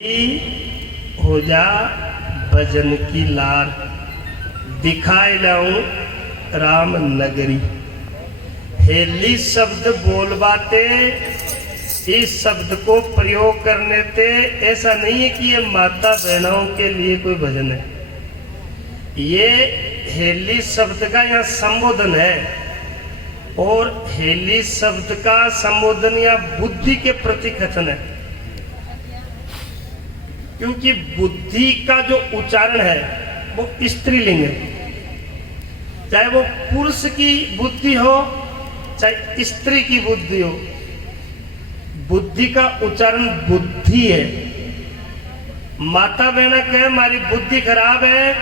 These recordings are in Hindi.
हो जा भजन की लार, दिखाए लाऊं राम नगरी। हेली शब्द बोल बाते, इस शब्द को प्रयोग करने ते ऐसा नहीं है कि ये माता बहनों के लिए कोई भजन है। ये हेली शब्द का यहाँ संबोधन है, और हेली शब्द का संबोधन या बुद्धि के प्रति कथन है, क्योंकि बुद्धि का जो उच्चारण है वो स्त्रीलिंग है। चाहे वो पुरुष की बुद्धि हो चाहे स्त्री की बुद्धि हो, बुद्धि का उच्चारण बुद्धि है। माता बहना कहे मारी बुद्धि खराब है,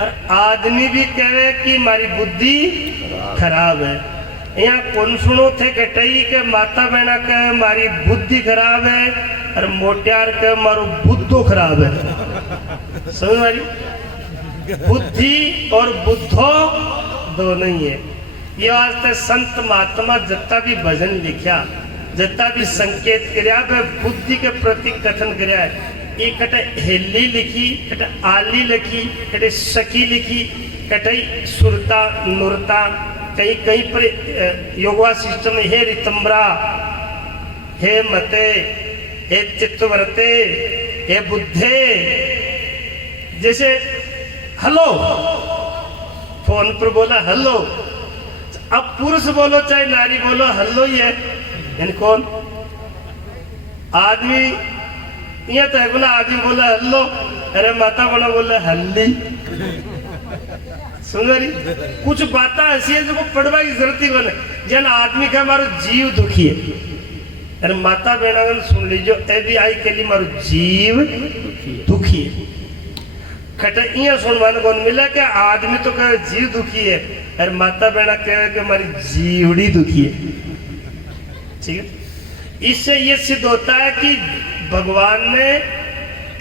और आदमी भी कहे कि मारी बुद्धि खराब है। यहाँ कौन सुनो थे कटई के माता बहना कहे मारी बुद्धि खराब है, और मोटियार कहे मारो बुद्धो खराब है। समझ मारी? बुद्धि और बुद्धो दो नहीं है। ये वास्ते संत महात्मा जितना भी भजन लिखा, जितना भी संकेत कराया, वह बुद्धि के प्रति कथन कराया है। ये कटे हेली लिखी, कटे आली लिखी, कटे सखी लिखी, कटे सुरता नुरता, कहीं कहीं पर योगा सिस्टम हे रितंबरा, हे मते, हे चित्तवरते, हे बुद्धे। जैसे हेलो, फोन पर बोला हेलो, अब पुरुष बोलो चाहे नारी बोलो हेलो ही है। यानी कौन आदमी, ये तो है बोला आदमी बोला हेलो, अरे माता बना बोला हल्ली। सुन रही कुछ बातें ऐसी है जो पढ़वा की जरूरत ही बने। जन आदमी का हमारा जीव दुखी है, अरे माता बहना सुन लीजिए, ए भी आई के लिए मारो जीव दुखी है। खटिया सुनवाने कौन मिला कि आदमी तो कहे जीव दुखी है, अरे माता बहना कहे कि हमारी जीवड़ी दुखी है। ठीक है, इससे ये सिद्ध होता है कि भगवान ने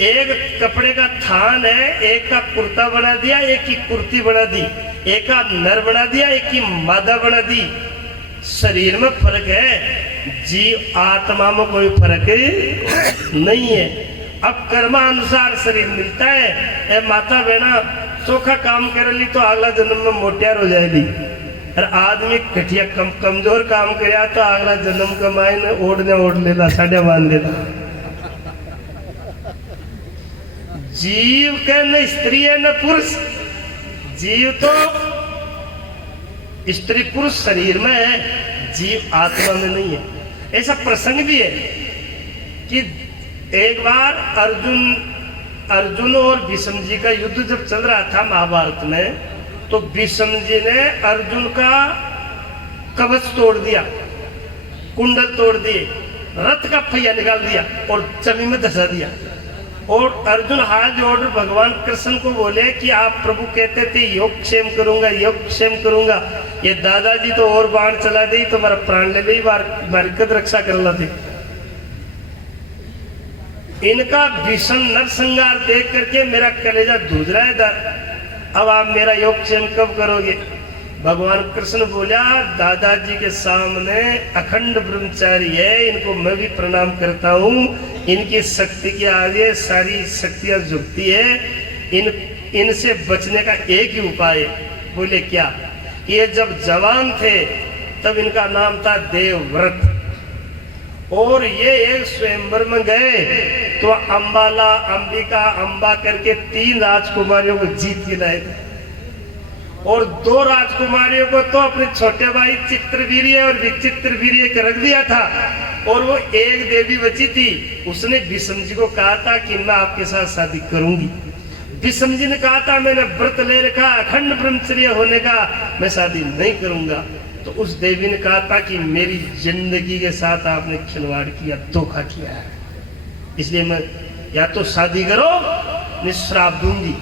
एक कपड़े का थान है, एक का कुर्ता बना दिया, एक की कुर्ती बना दी, एक का नर बना दिया, एक की मादा बना दी। शरीर में फर्क है, जीव आत्मा में कोई फर्क नहीं है। अब कर्मानुसार शरीर मिलता है। ए माता बहना चोखा काम कर ली तो अगला जन्म में मोटियार हो जाएगी, और आदमी कठिया कमजोर काम कर तो अगला जन्म कमाए न ओढ़ने ओढ़ लेना, साढ़े बांध लेना। जीव के न स्त्री है न पुरुष, जीव तो स्त्री पुरुष शरीर में है, जीव आत्मा में नहीं है। ऐसा प्रसंग भी है कि एक बार अर्जुन और भीष्म जी का युद्ध जब चल रहा था महाभारत में, तो भीष्म जी ने अर्जुन का कवच तोड़ दिया, कुंडल तोड़ दिए, रथ का पहिया निकाल दिया और जमीन में धसा दिया। और अर्जुन हाथ जोड़ भगवान कृष्ण को बोले कि आप प्रभु कहते थे योग क्षेम करूंगा, योग क्षेम करूंगा, ये दादाजी तो और बाण चला दी तो मेरा प्राण ले ली, मारी कद रक्षा कर ला थी। इनका भीषण नरसंहार देख करके मेरा कलेजा धूज रहा है, अब आप मेरा योग क्षेम कब करोगे? भगवान कृष्ण बोला दादाजी के सामने अखंड ब्रह्मचारी है, इनको मैं भी प्रणाम करता हूँ, इनकी शक्ति के आगे सारी शक्तियां झुकती है, इनसे बचने का एक ही उपाय है। बोले क्या? ये जब जवान थे तब इनका नाम था देवव्रत, और ये एक स्वयंवर में गए तो अंबाला, अंबिका, अंबा करके 3 राजकुमारियों को जीत के लाए थे, और 2 राजकुमारियों को तो अपने छोटे भाई चित्रवीर्य और विचित्रवीर्य कर रख दिया था, और वो एक देवी बची थी, उसने भीष्म जी को कहा था कि मैं आपके साथ शादी करूंगी। भीष्म जी ने कहा था मैंने व्रत ले रखा अखंड ब्रह्मचर्य होने का, मैं शादी नहीं करूंगा। तो उस देवी ने कहा था कि मेरी जिंदगी के साथ आपने खिलवाड़ किया, धोखा किया है, इसलिए मैं या तो शादी करो निश्राप दूंगी।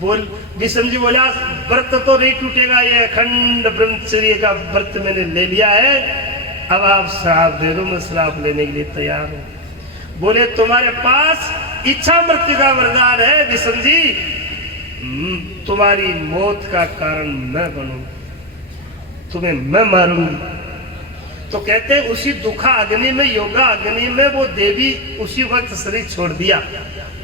बोल भीष्म जी बोला व्रत तो नहीं टूटेगा, ये अखंड ब्रह्मचर्य का व्रत मैंने ले लिया है, अब आप श्राप दे दो, मैं श्राप लेने के लिए तैयार हूं। बोले तुम्हारे पास इच्छा मृत्यु का वरदान है भीष्म जी, तुम्हारी मौत का कारण मैं बनूंगा, तुम्हें मैं मारूंगी। तो कहते हैं उसी दुखा अग्नि में, योगा अग्नि में वो देवी उसी वक्त शरीर छोड़ दिया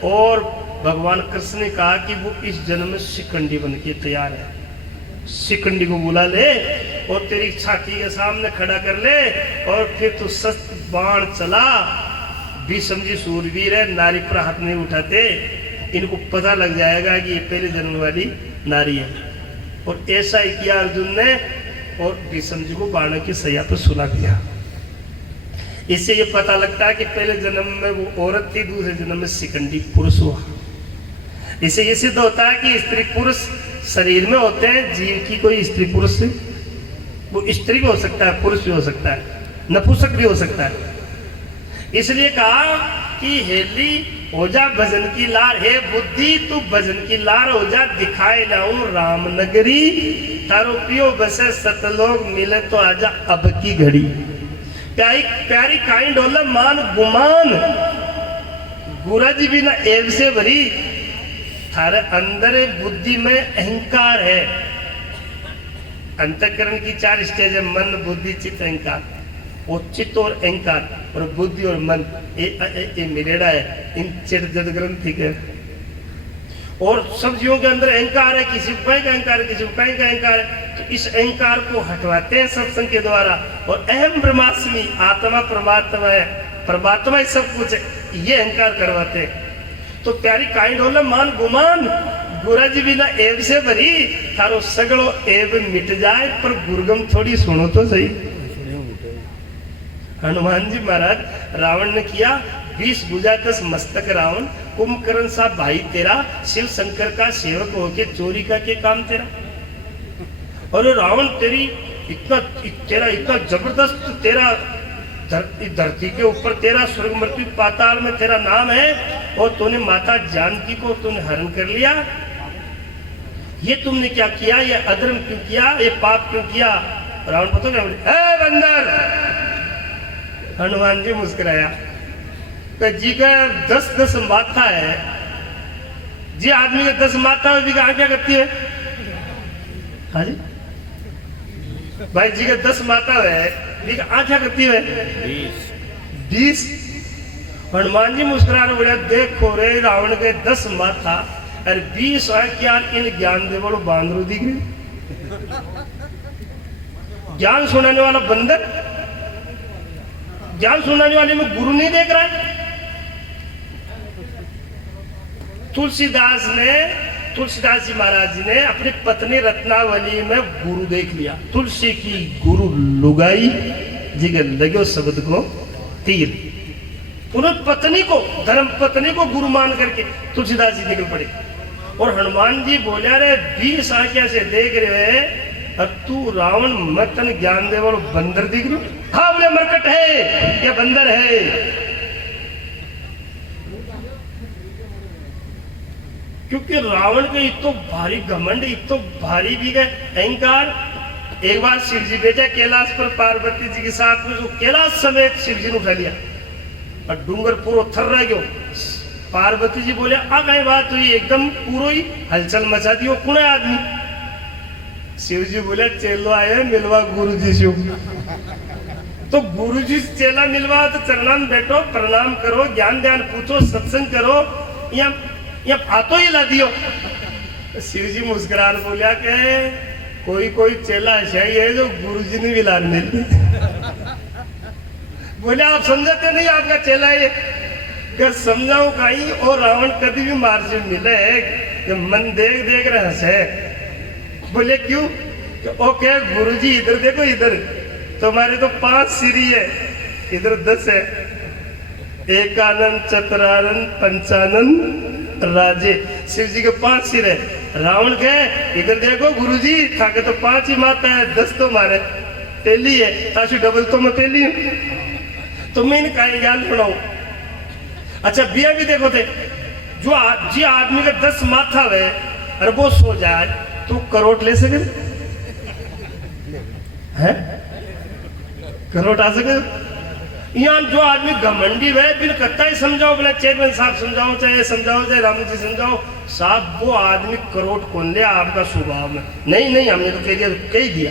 और भगवान कृष्ण ने कहा कि वो इस जन्म में शिखंडी बन के तैयार है। शिखंडी को बुला ले और तेरी छाती के सामने खड़ा कर ले और फिर तू शस्त्र बाण चला। भीष्म जी सूरवीर है, नारी पर हाथ नहीं उठाते, इनको पता लग जाएगा कि ये पहले जन्म वाली नारी है। और ऐसा ही किया अर्जुन ने और भीष्म जी को बाण की सैया पर सुला दिया। इससे ये पता लगता है कि पहले जन्म में वो औरत थी, दूसरे जन्म में शिखंडी पुरुष हुआ। इससे ये सिद्ध होता है कि स्त्री पुरुष शरीर में होते हैं, जीव की कोई स्त्री पुरुष से, वो स्त्री भी हो सकता है, पुरुष भी हो सकता है, नपुंसक भी हो सकता है। इसलिए कहा कि हेली हो जा भजन की लार, हे बुद्धि तू भजन की लार हो जा, दिखाए लाऊं राम नगरी, तारो पियो बसे सतलोक, मिले तो आजा अब की घड़ी। प्यारी प्यारी काई डोला मान गुमान, गुरा जी भी ना एव से भरी, थारे अंदर बुद्धि में अहंकार है। अंतःकरण की 4 स्टेज है, मन बुद्धि चित्त अहंकार। वो चित्त और अहंकार और बुद्धि और मन ये मिलेड़ा है, इन चित्त ग्रंथि के। और सब जीवों के अंदर अहंकार है, किसी को कहीं का अहंकार है, किसी को कहीं का अहंकार है। तो इस अहंकार को हटवाते हैं सत्संग के द्वारा। और अहम ब्रह्मास्मि, आत्मा परमात्मा है, परमात्मा ही सब कुछ है, ये अहंकार करवाते हैं। तो प्यारी काई डोला मान गुमान, गुरज भी ना एव से भरी, थारो सगड़ो एव मिट जाए, पर गुरगम थोड़ी सुनो तो सही। हनुमान जी महाराज रावण ने किया 20 भुजा 10 मस्तक रावण, कुंभकर्ण सा भाई तेरा, शिव शंकर का सेवक होके चोरी का के काम तेरा। और रावण तेरी इतना जबरदस्त, तेरा धरती के ऊपर तेरा, स्वर्ग मृत्यु पाताल में तेरा नाम है, और तूने माता जानकी को तूने हरण कर लिया। ये तुमने क्या किया, ये अधर्म क्यों किया, ये पाप क्यों किया? रावण पता क्या बोले, ए बंदर। हनुमान जी मुस्कुराया, जी का 10 माथा है जी, आदमी का 10 माथा है, जी का क्या करती है? हाँ जी भाई, जी का 10 माथा है, जी का आंखें करती है 20। हनुमान जी मुस्कुराने बोले, देखो रे रावण के 10 माथा और 20 आंखें, इन ज्ञान दे बड़ो बांदरू दिख रही। ज्ञान सुनाने वाला बंदर, ज्ञान सुनाने वाले में गुरु नहीं देख रहा है। तुलसीदास जी महाराज जी ने अपनी पत्नी रत्नावली में गुरु देख लिया। तुलसी की गुरु लुगाई जिगर लगो शब्द को तीर। उन्होंने पत्नी को, धर्म पत्नी को गुरु मान करके तुलसीदास जी निकल पड़े। और हनुमान जी बोले, अरे 20 आंखें से देख रहे हैं, अब तू रावण मतन ज्ञान दे वालों बंदर दिख रही। हाँ बोले, मरकट है या बंदर है। क्योंकि रावण के इतो भारी घमंड, इतो भारी भी गए अहंकार। एक बार शिव जी भेजा कैलाश पर पार्वती जी के साथ में, जो कैलाश समेत शिव जी ने उठा लिया और डूंगर पूरा थर रह गयो। पार्वती जी बोले, आ कहीं बात हुई, एकदम पूरा ही हलचल मचा दी, वो कौन है आदमी? शिव जी बोले, चेलो आए मिलवा गुरु जी से। तो गुरु जी से चेला मिलवा, तो चरणा में बैठो, प्रणाम करो, ज्ञान ध्यान पूछो, सत्संग करो, या हाथों ही ला दियो। शिव जी मुस्कुरा बोलिया के कोई चेला ऐसा ही है जो गुरु जी ने भी ला नहीं। बोले, आप समझते नहीं आपका चेला है? क्या समझाऊं कहीं? और रावण कभी भी मार से मिले कि मन देख देख रहे हंसे। बोले क्यों? ओके गुरुजी इधर देखो, इधर तुम्हारे तो 5 सिरी है, इधर 10 है। एकानन चतुरानन पंचानन राजे। शिव जी के 5 सिर है। रावण के इधर देखो गुरुजी, थाके तो 5 ही माता है, 10 तो मारे पहली है, ताकि डबल तो मैं पहली हूँ। तो मैं इनका ज्ञान सुनाऊं। अच्छा बिया भी देखो थे, जो जी आदमी का 10 माथा है और वो सो जाए तो करोड़ ले सके है? करोड़ आ सके? यहाँ जो आदमी घमंडी है, फिर कत्ता ही समझाओ, बोला चेयरमैन साहब समझाओ, चाहे समझाओ, चाहे रामू जी समझाओ साहब, वो आदमी करोड़ कौन ले आपका स्वभाव में? नहीं हमने तो कह दिया।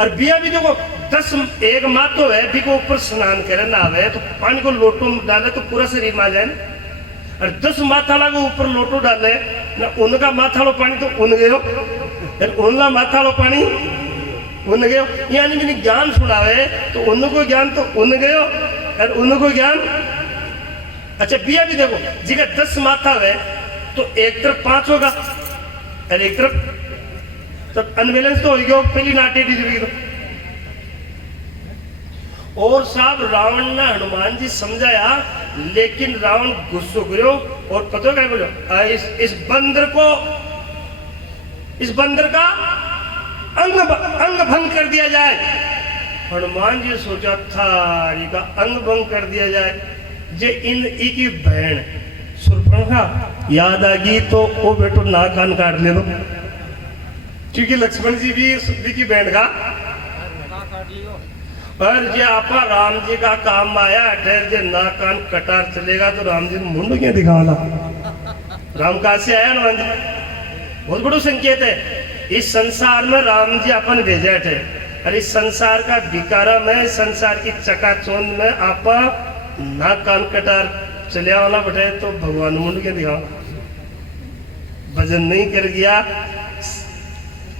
और बिया भी देखो 10 एक मातो है भी को ऊपर स्नान करे नहावे तो पानी को लोटो में डाले तो पूरा शरीर में आ जाए ना। और 10 माथाला को ऊपर लोटो डाले ना उनका माथालो पानी तो उन गयो और उनका माथालो पानी उन गयो। यानी मैंने ज्ञान सुनावे तो उनको ज्ञान तो उन गयो और उनको ज्ञान। अच्छा बिया भी देखो जिका 10 माथा है तो एक तरफ 5 होगा और एक तरफ तब अनबैलेंस तो हो गया पहली नाटे दी तो। और साहब रावण ने हनुमान जी समझाया लेकिन रावण गुस्सो करो और पता क्या बोलो इस बंदर का अंग भंग कर दिया जाए। हनुमान जी सोचा था इनका अंग भंग कर दिया जाए जे इन की बहन सुरपणखा याद आ गई तो वो बेटो ना कान काट ले दो क्योंकि लक्ष्मण जी भी की बहन का पर जे आपा राम जी का काम आया ठहर जे ना कान कटार चलेगा तो राम जी मुंड क्या दिखावला। राम कहा से आया हनुमान जी बहुत बड़ा संकेत है इस संसार में राम जी अपन भेजा थे और इस संसार का भिकारा में संसार की चकाचौंध में आपा ना कान कटार चले वाला बैठे तो भगवान मुंड के दिखाओ। भजन नहीं कर गया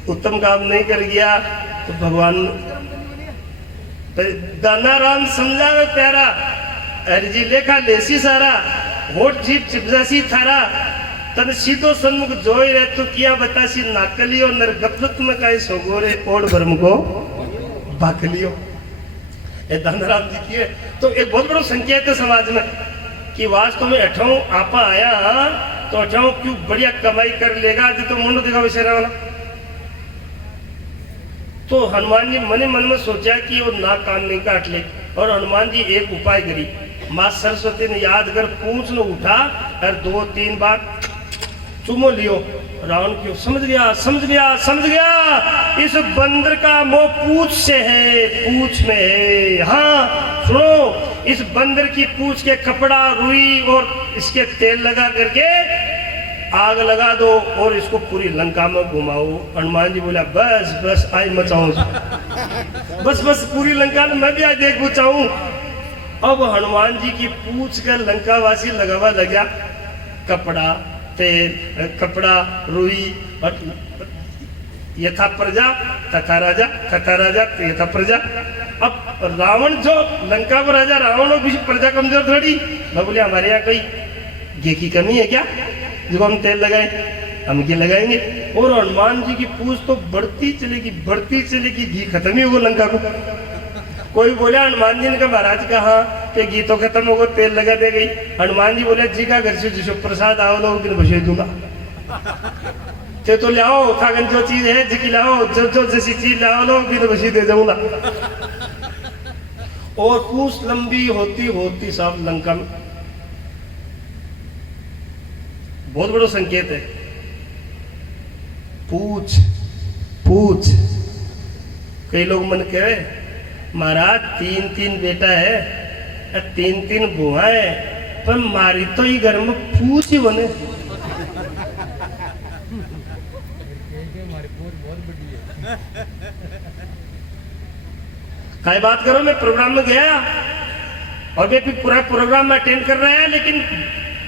उत्तम काम नहीं कर गया तो भगवान दाना राम समझावे प्यारा अरजी लेखा लेसी सारा होठ जीप चिपजासी थारा तन सीधो सन्मुख जोई रहे तो किया बतासी नाकलियो नर गफलत में काई सोगोरे ओढ़ भरम को बाकलियो। ये दानाराम जी की है तो एक बहुत बड़ा संकेत है समाज में कि वास्तव में अठाऊ आपा आया तो अठाऊ क्यों बढ़िया कमाई कर लेगा तो मुंड दिखा विषय वाला। तो हनुमान जी मन में सोचा कि वो ना कान नहीं काट ले और हनुमान जी एक उपाय करी माँ सरस्वती ने याद कर पूंछ न उठा और 2-3 बार चुमो लियो। रावण क्यों समझ गया इस बंदर का मोह पूंछ से है पूंछ में है। हाँ सुनो इस बंदर की पूंछ के कपड़ा रुई और इसके तेल लगा करके आग लगा दो और इसको पूरी लंका में घुमाओ। हनुमान जी बोला बस आज मचाऊं बस पूरी लंका में मैं भी आज देख बचाऊं। अब हनुमान जी की पूंछ कर लंकावासी लगावा लगा कपड़ा तेल कपड़ा रुई और यथा प्रजा तथा राजा यथा प्रजा। अब रावण जो लंका को राजा रावण और प्रजा कमजोर थोड़ी मैं बोले हमारे यहाँ कोई घी की कमी है क्या जो हम तेल लगाए हम घी लगाएंगे। और हनुमान जी की पूछ तो बढ़ती चलेगी घी खत्म ही होगा लंका को। कोई बोला हनुमान जी ने कहा महाराज कहा कि घी तो खत्म होगा तेल लगा दे गई। हनुमान जी बोले जी का घर से जिसको प्रसाद आओ लोग बिन बसे दूंगा तो ले आओ खागन जो चीज है जिकी लाओ जो जैसी चीज लाओ लोग बिन बसी दे जाऊंगा। और पूछ लंबी होती सब लंका में बहुत बड़ा संकेत है। पूछ कई लोग मन कहे महाराज 3 बेटा है 3 बुआ है पर मारी तो ही घर में पूछ ही बने। काय बात करो मैं प्रोग्राम में गया और मैं पूरा प्रोग्राम में अटेंड कर रहा है लेकिन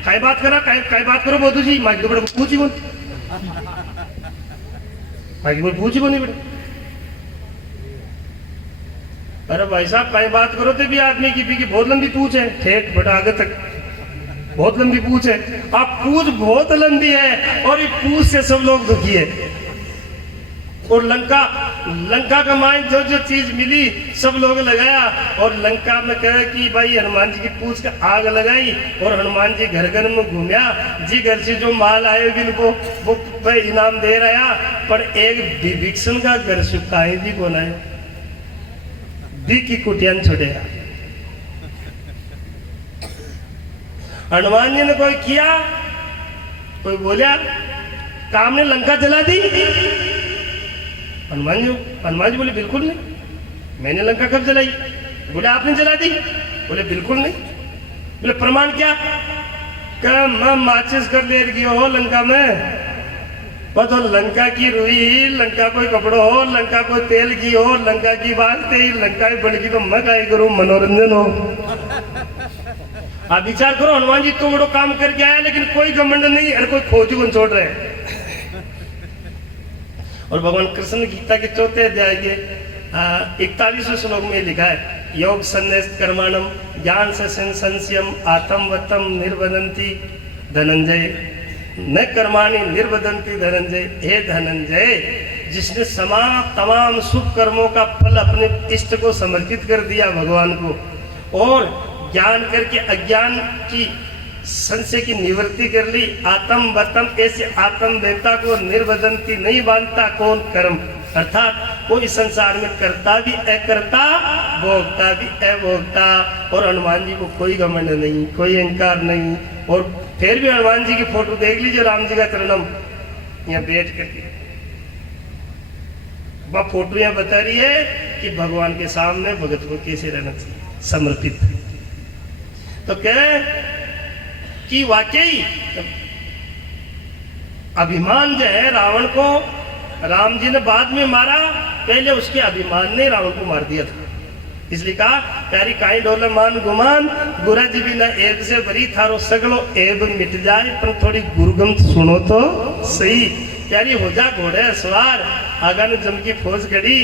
काय बात करो बोधू जी माइक बड़े पूछ ही बन माइक पूछ ही बनी बेटा। अरे भाई साहब काय बात करो तो भी आदमी की बहुत लंबी पूछ है ठेठ बटा आगे तक बहुत लंबी पूछ है। आप पूछ बहुत लंबी है और ये पूछ से सब लोग दुखी है। और लंका का माइन जो चीज मिली सब लोग लगाया और लंका में कहे कि भाई हनुमान जी की पूछ का आग लगाई और हनुमान जी घर में घूमया जी घर से जो माल आए उनको वो भाई इनाम दे रहा पर एक विभीषण का घर से कहीं भी कौन आए दी की कुटियान छोड़ेगा। हनुमान जी ने कोई किया कोई बोला काम ने लंका जला दी। हनुमान जी बोले बिल्कुल नहीं मैंने लंका कब जलाई। बोले आपने जला दी। बोले बिल्कुल नहीं। बोले प्रमाण क्या मैं माचिस कर ले गया हो लंका में वो तो लंका की रुई, लंका कोई कपड़ो हो, लंका कोई तेल की हो, लंका की बात थे, लंका ही बन गई तो मैं काय करूं, मनोरंजन हो। आप विचार करो, हनुमान जी तो बड़ो काम करके आया, लेकिन कोई घमंड नहीं और कोई खोज को छोड़ रहे हैं। और भगवान कृष्ण गीता के चौथे अध्याय के 41वें श्लोक में लिखा है, योग संन्यास कर्माणम ज्ञान से संशयम आत्मवतम निर्वदंती धनंजय न कर्माणि निर्वदंती धनंजय। हे धनंजय, जिसने तमाम शुभ कर्मों का फल अपने इष्ट को समर्पित कर दिया भगवान को, और ज्ञान करके अज्ञान की संशय की निवृत्ति कर ली, आत्म वतम ऐसे आत्मवेता को निर्वदंती नहीं बांधता कौन कर्म, अर्थात वो इस संसार में करता भी अकर्ता, भोगता भी अभोगता। और हनुमान जी को कोई घमंड नहीं, कोई अहंकार नहीं। और फिर भी हनुमान जी की फोटो देख लीजिए, राम जी का चरणम यहाँ बैठ करके वह फोटो यहाँ बता रही है कि भगवान के सामने भगत को कैसे रहना चाहिए, समर्पित। तो क्या कि वाकई अभिमान जो है रावण को राम जी ने बाद में मारा, पहले उसके अभिमान ने रावण को मार दिया था। इसलिए कहा, प्यारी काई डोले मान गुमान, गुरा जी भी न एब से भरी, थारो सगलो एब मिट जाए, पर थोड़ी गुरुगम सुनो तो सही। प्यारी हो जा घोड़े सवार, आगा ने जम की फौज खड़ी,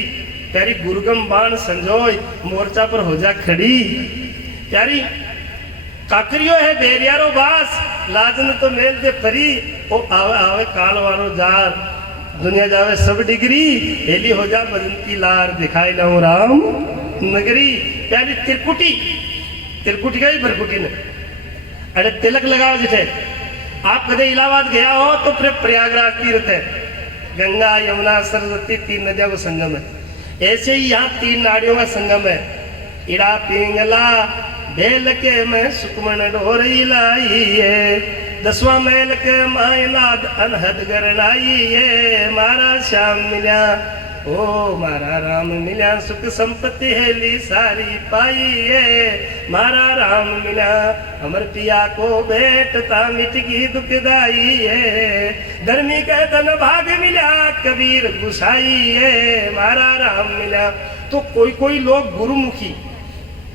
प्यारी गुरुगम बाण संजोय, मोर्चा पर हो जा खड़ी। प्यारी काकरियो है बेरियारो बास, लाजन तो मेल दे फरी, ओ आवे आवे काल वारो जार, दुनिया जावे सब डिग्री, हेली हो जा बदंती लार, दिखाई लाऊं राम नगरी। प्यारी तिरकुटी, तिरकुटी गई बरकुटी ने, अरे तिलक लगाओ जिसे। आप कदे इलाहाबाद गया हो तो फिर प्रयागराज तीर्थ है, गंगा यमुना सरस्वती 3 नदियों का संगम है। ऐसे ही यहाँ 3 नाड़ियों का संगम है। इड़ा पिंगला बेल के मैं सुकमन डोरी लाई है, 10वां मैल के मायनाद अनहद गरनाई है। मारा श्याम मिल्या ओ मारा राम मिल्या, सुख संपत्ति हेली सारी पाई है। मारा राम मिल्या अमर पिया को भेंटता, मिटगी दुखदाई है। धर्मी के धन भाग मिल्या, कबीर गुसाई है। मारा राम मिल्या। तो कोई कोई लोग गुरुमुखी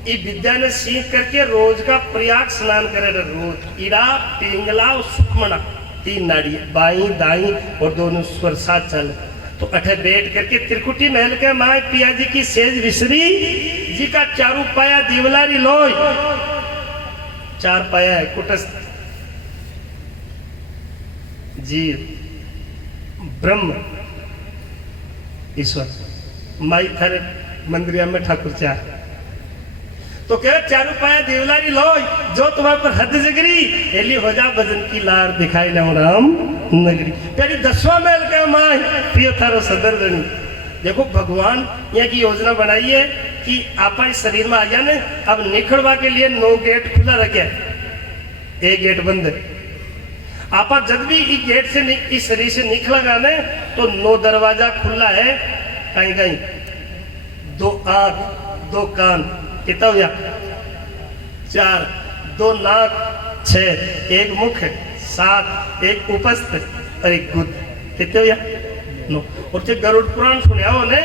ये विद्या ने सीख करके रोज का प्रयाग स्नान करे, रोज। इड़ा पिंगला और सुखमना 3 नाड़ी, बाई दाई और दोनों स्वर साथ चल। तो अठे बैठ करके त्रिकुटी महल के माए पिया जी की सेज विसरी जी का चारू पाया देवलारी लोय, 4 पाया है कुटस्थ जीव ब्रह्म ईश्वर, माई थारे मंदिरिया में ठाकुर 4। तो क्या 4 पाया देवलारी लोय, जो तुम्हारे पर हद जगरी, एली हो जा भजन की लार, दिखाई लाऊं राम नगरी। प्यारी 10वां महल का माय प्रिय थारो सदर गणी। देखो भगवान यहाँ की योजना बनाई है कि आप इस शरीर में आ जाने, अब निखड़वा के लिए 9 गेट खुला रखे, 1 गेट बंद है। आप जब भी इस गेट से इस शरीर से निकला गाने तो 9 दरवाजा खुला है, कहीं कहीं 2 आंख 2 कान, कितना हो गया 4, 2 नाक 6, 1 मुख 7, 1 उपस्थ और 1 गुद, कितने हो गया 9। और जब गरुड़ पुराण सुना हो ने,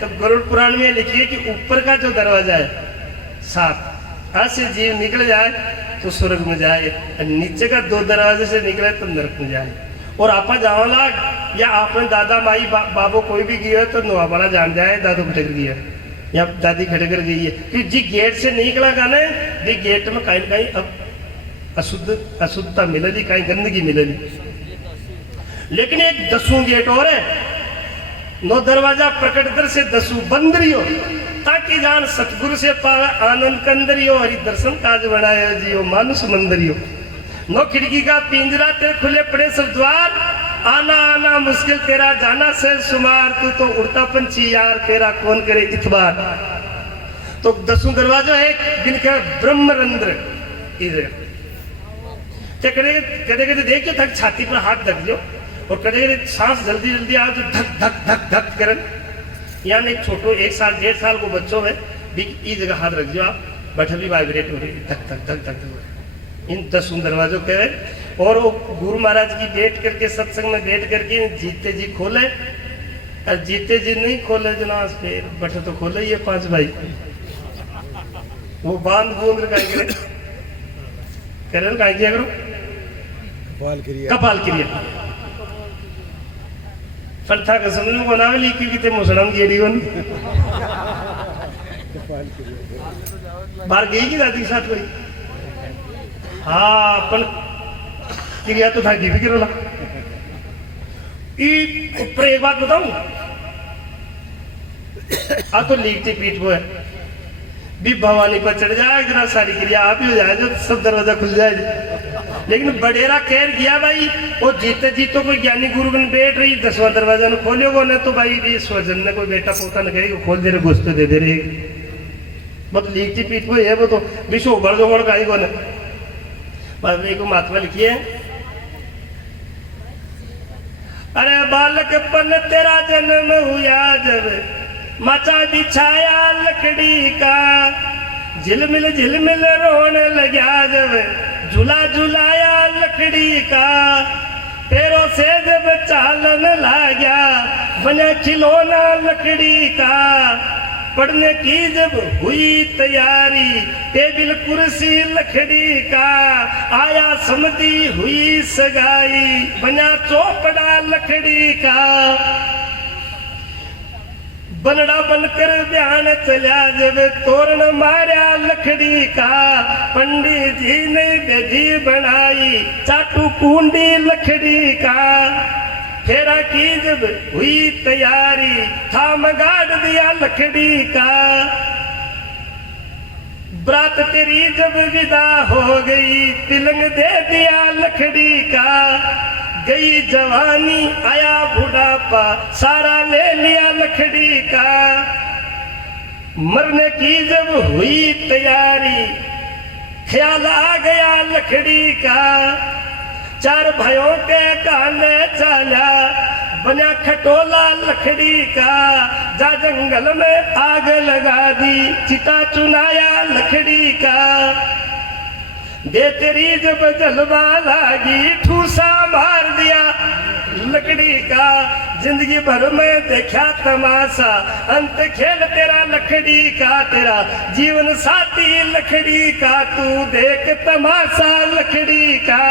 तब गरुड़ पुराण में लिखिए कि ऊपर का जो दरवाजा है 7, आज से जीव निकल जाए तो स्वर्ग में जाए, नीचे का 2 दरवाजे से निकले तो नरक में जाए। और आपा जावला या आपने दादा माई बाबू कोई भी गया तो नोहापड़ा जान जाए, दादू खटक गया या दादी खड़े कर गई है कि जी गेट से निकला गाने, जी गेट में कहीं कहीं अब अशुद्धता मिलेगी, कहीं गंदगी मिलेगी। लेकिन एक 10वां गेट और है, 9 दरवाजा प्रकट कर से 10 बंद रही हो, ताकि जान सतगुरु से पावे आनंद कंदरियो, हरि दर्शन काज बनाया जियो मानुष मंदरियो। 9 खिड़की का पिंजरा तेरे खुले पड़े सब द्वार, आना आना मुश्किल तेरा, जाना सहज शुमार, तू तो उड़ता पंछी यार, तेरा कौन करे इतबार। तो 10वां दरवाजा है जिनका ब्रह्मरंध्र, इधर कदे कदे देखियो थक छाती पर हाथ रख दो, और कदे कदे सांस जल्दी जल्दी आओ तो धक धक धक धक करन। यानी छोटो 1 साल 1.5 साल को बच्चों में भी इस जगह हाथ रख दो आप, बैठा भी वाइब्रेट हो रही, धक धक धक धक धक। इन 10 दरवाजों के और वो गुरु महाराज की बैठ करके सत्संग में बैठ करके जीते जी खोले, और जीते जी नहीं खोले जनाब फिर बट तो खोले ये 5 भाई वो बांध बूंद करे क्या करो कपाल क्रिया फलथा का समझ में बनावे लिखी कि ते मुसलमान गेड़ी बन बाहर गई की दादी के साथ कोई हाँ अपन क्रिया तो था भी करो ना ऊपर एक बात बताऊं आ तो लीकती पीठ वो है भी भवानी पर चढ़ जाए जरा सारी क्रिया आप ही हो जाए जो सब दरवाजा खुल जाए। लेकिन बडेरा कहर किया भाई वो जीते जी तो कोई ज्ञानी गुरु बन बैठ रही 10वां दरवाजा न खोलियो न तो भाई भी स्वजन ने कोई बेटा पोता न कहेगा खोल दे रहे गोश्त दे दे रहे बहुत लीकती पीठ वो है वो तो विश्व उबड़ जोबड़ का ही को को महात्मा लिखिए अरे बालकपन तेरा जन्म हुआ जब मचा बिछाया लकड़ी का झिलमिल रोने लगा जब झूला झुलाया लकड़ी का पैरों से जब चालन लगा बना खिलौना लकड़ी का पढ़ने की जब हुई तैयारी टेबल कुर्सी लकड़ी का आया समझी हुई सगाई बना चौपड़ा लकड़ी का बनड़ा बनकर ध्यान चला जब तोरण मारा लकड़ी का पंडित जी ने बेदी बनाई चाटू कुंडी लकड़ी का फेरा की जब हुई तैयारी थाम गाड़ दिया लकड़ी का बरात तेरी जब विदा हो गई तिलंग दे दिया लकड़ी का गई जवानी आया बुढ़ापा सारा ले लिया लकड़ी का मरने की जब हुई तैयारी ख्याल आ गया लकड़ी का 4 भाइयों के कांधे चला बना खटोला लकड़ी का जा जंगल में आग लगा दी चिता चुनाया लकड़ी का दे तेरी जब जलवा लागी ठूसा मार दिया लकड़ी का जिंदगी भर में देखा तमाशा अंत खेल तेरा लकड़ी का तेरा जीवन साथी लकड़ी का तू देख तमाशा लकड़ी का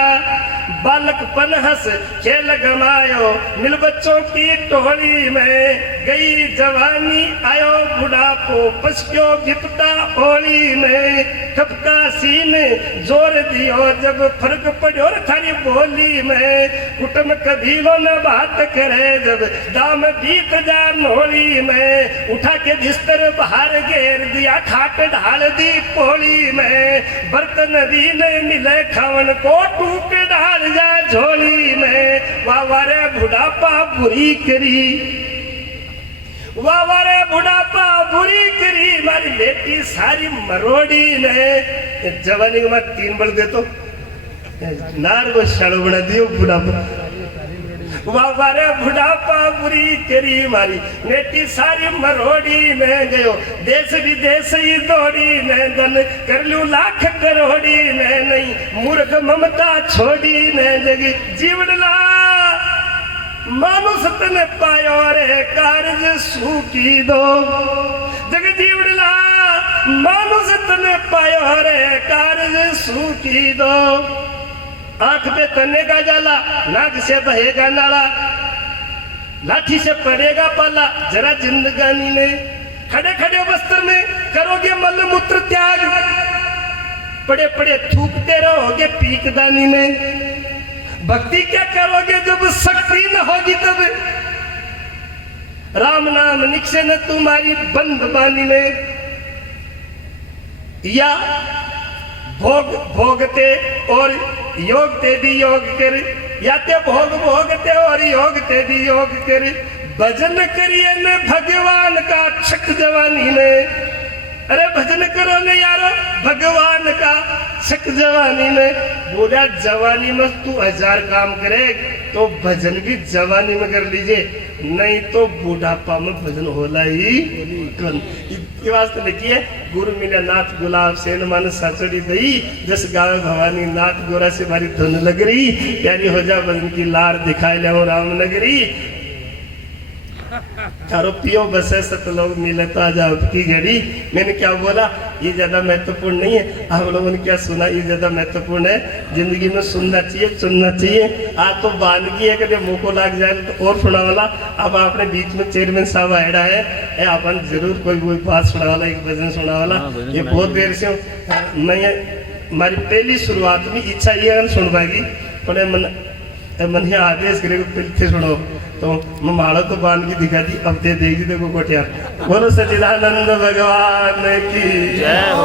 बालकपन हंस खेल गमायो मिल बच्चों की टोली में गई जवानी आयो बुढ़ापो पसक्यो गिपता ओली में ठपका सीने जोर दियो जब फर्क पड़ो थारी बोली में कुटुंब कबीलों ने बात करे जब दाम बीत जा नोली में उठा के बिस्तर बाहर घेर दिया खाट ढाल दी पोली में बर्तन भी नहीं मिले खावन को टूक डाल जा झोली में वारे बुढ़ापा बुरी करी वारे बुढ़ापा बुरी करी मारी बेटी सारी मरोड़ी ने जवानी को मैं 3 बल दे तो नार को शाड़ो बना दियो बुढ़ापा वारे बुढ़ापा बुरी करी मारी बेटी सारी मरोड़ी ने गयो देश विदेश ही दौड़ी ने धन कर लू लाख करोड़ी ने नहीं मूर्ख ममता छोड़ी ने जगी जीवड़ला मानुष तने पायो रे कार्य सूकी दो जग जीवड़ला मानुष तने पायो रे कार्य सूकी दो आंख पे तने का जाला नाक से बहेगा नाला लाठी से पड़ेगा पाला जरा जिंदगानी में खड़े खड़े वस्त्र में करोगे मल मूत्र त्याग पड़े पड़े थूकते रहोगे पीकदानी में भक्ति क्या करोगे जब शक्ति न होगी तब राम नाम निक्षे न तुम्हारी बंद बानी में या भोग भोगते और योग ते भी योग कर या ते भोग भोगते और योग ते भी योग कर भजन करिए न भगवान का छक जवानी में अरे भजन करो न यारो भगवान का छक जवानी में बोला जवानी में तू 1000 काम करे तो भजन भी जवानी में कर लीजिए नहीं तो बुढ़ापा में भजन होला ही वास्ते लिखिए गुरु मिला नाथ गुलाब सेन मन सचड़ी दई, जस गावे भवानी नाथ गोरा से मारी धुन लग रही, प्यारी हो जा बन की लार दिखाई ले राम नगरी। चारों पियो बसे सतलोक मिले तो आज आपकी घड़ी। मैंने क्या बोला, ये ज्यादा महत्वपूर्ण नहीं है, आप लोगों ने क्या सुना, ये ज्यादा महत्वपूर्ण है। जिंदगी में सुनना चाहिए, सुनना चाहिए। आज तो बानगी है कि मुंह को लग जाए तो और सुना वाला। अब आपने बीच में चेयरमैन साहब आया है, अपन जरूर कोई बात सुना वाला, एक भजन सुना वाला। ये बहुत देर से मैं हमारी पहली शुरुआत में इच्छा ये अगर सुन पाएगी पर मन आदेश करे फिर सुनो तो मैं माड़ा तो बांध की दिखा दी, अब दे देगी देखो कोटिया। बोलो सच्चिदानंद भगवान की जय।